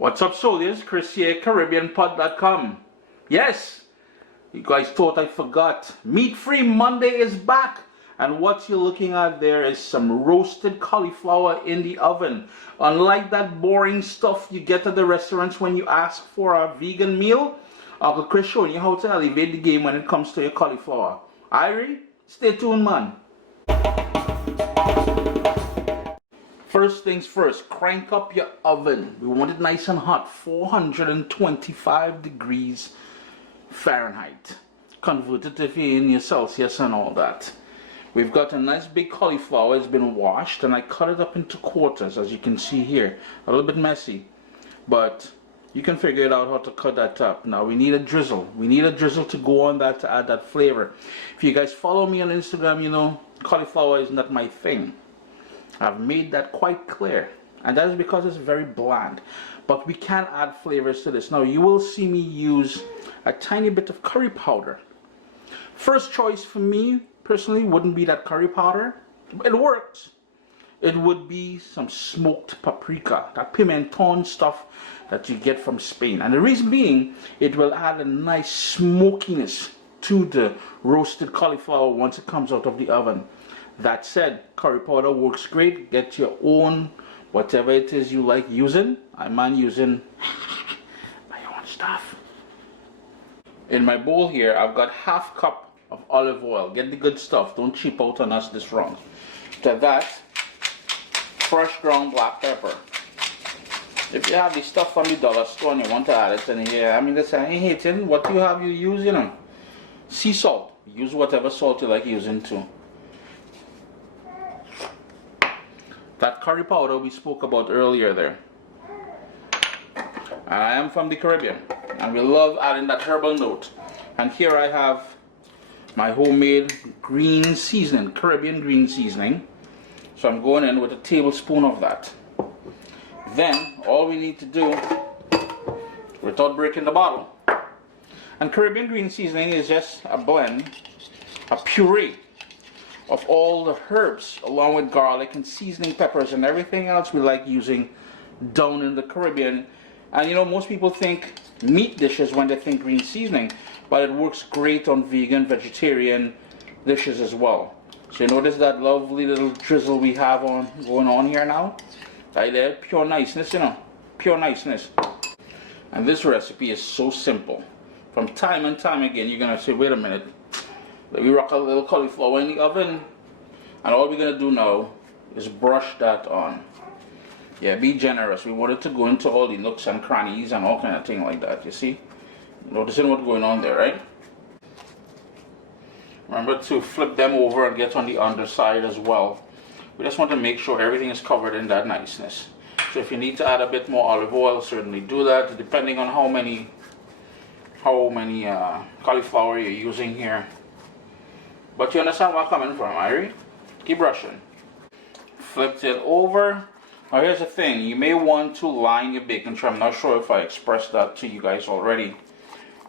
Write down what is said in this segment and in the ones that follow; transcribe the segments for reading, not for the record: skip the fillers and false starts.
What's up, soldiers? Chris here, CaribbeanPod.com. Yes, you guys thought I forgot. Meat-free Monday is back. And what you're looking at there is some roasted cauliflower in the oven. Unlike that boring stuff you get at the restaurants when you ask for a vegan meal, Uncle Chris showing you how to elevate the game when it comes to your cauliflower. Irie, stay tuned, man. First things first, crank up your oven. We want it nice and hot, 425 degrees Fahrenheit. Convert it if you're in your Celsius and all that. We've got a nice big cauliflower. It's been washed and I cut it up into quarters, as you can see here. A little bit messy, but you can figure it out how to cut that up. Now we need a drizzle. We need a drizzle to go on that to add that flavor. If you guys follow me on Instagram, you know cauliflower is not my thing. I've made that quite clear, and that is because it's very bland, but we can add flavors to this. Now you will see me use a tiny bit of curry powder. First choice for me personally wouldn't be that curry powder. It works. It would be some smoked paprika, that pimenton stuff that you get from Spain, and the reason being it will add a nice smokiness to the roasted cauliflower once it comes out of the oven. That said, curry powder works great. Get your own, whatever it is you like using. I'm using my own stuff. In my bowl here, I've got half cup of olive oil. Get the good stuff. Don't cheap out on us this wrong. To that, fresh ground black pepper. If you have the stuff from the dollar store and you want to add it in here, I mean, this I ain't hating. What you have, you use, you know. Sea salt. Use whatever salt you like using too. That curry powder we spoke about earlier there. I am from the Caribbean and we love adding that herbal note. And here I have my homemade green seasoning, Caribbean green seasoning. So I'm going in with a tablespoon of that. Then all we need to do, without breaking the bottle, and Caribbean green seasoning is just a blend, a puree of all the herbs along with garlic and seasoning peppers and everything else we like using down in the Caribbean. And you know, most people think meat dishes when they think green seasoning, but it works great on vegan, vegetarian dishes as well. So you notice that lovely little drizzle we have going on here now? Right there, pure niceness, you know, pure niceness. And this recipe is so simple. From time and time again, you're gonna say, wait a minute, we rock a little cauliflower in the oven, and all we're going to do now is brush that on. Yeah, be generous. We want it to go into all the nooks and crannies and all kind of thing like that, you see? Noticing what's going on there, right? Remember to flip them over and get on the underside as well. We just want to make sure everything is covered in that niceness. So if you need to add a bit more olive oil, certainly do that, depending on how many cauliflower you're using here. But you understand where I'm coming from, Irie? Keep brushing. Flipped it over. Now here's the thing. You may want to line your baking tray. I'm not sure if I expressed that to you guys already.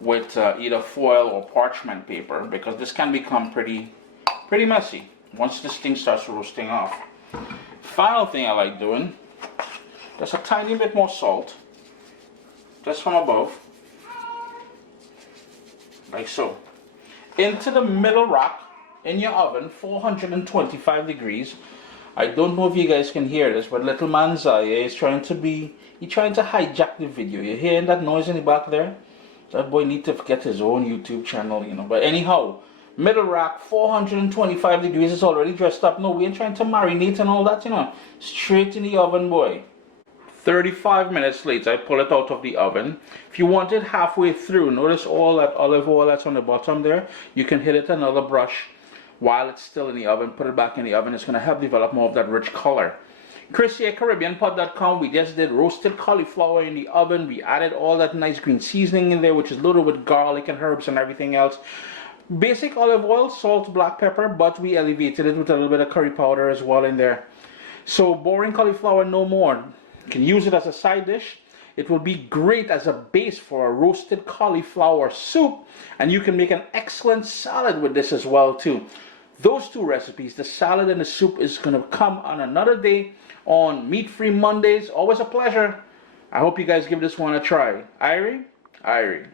With either foil or parchment paper. Because this can become pretty messy once this thing starts roasting off. Final thing I like doing. Just a tiny bit more salt. Just from above. Like so. Into the middle rack. In your oven, 425 degrees. I don't know if you guys can hear this, but little man Zaya is trying to hijack the video. You hearing that noise in the back there? That boy needs to get his own YouTube channel, you know. But anyhow, middle rack, 425 degrees. It's already dressed up. No, we ain't trying to marinate and all that, you know. Straight in the oven, boy. 35 minutes later, I pull it out of the oven. If you want it halfway through, notice all that olive oil that's on the bottom there. You can hit it another brush while it's still in the oven. Put it back in the oven. It's going to help develop more of that rich color. Chris here, CaribbeanPod.com. We just did roasted cauliflower in the oven. We added all that nice green seasoning in there, which is loaded with garlic and herbs and everything else. Basic olive oil, salt, black pepper, but we elevated it with a little bit of curry powder as well in there. So boring cauliflower no more. You can use it as a side dish. It will be great as a base for a roasted cauliflower soup, and you can make an excellent salad with this as well too. Those two recipes, the salad and the soup, is going to come on another day on Meat Free Mondays. Always a pleasure. I hope you guys give this one a try. Irie? Irie.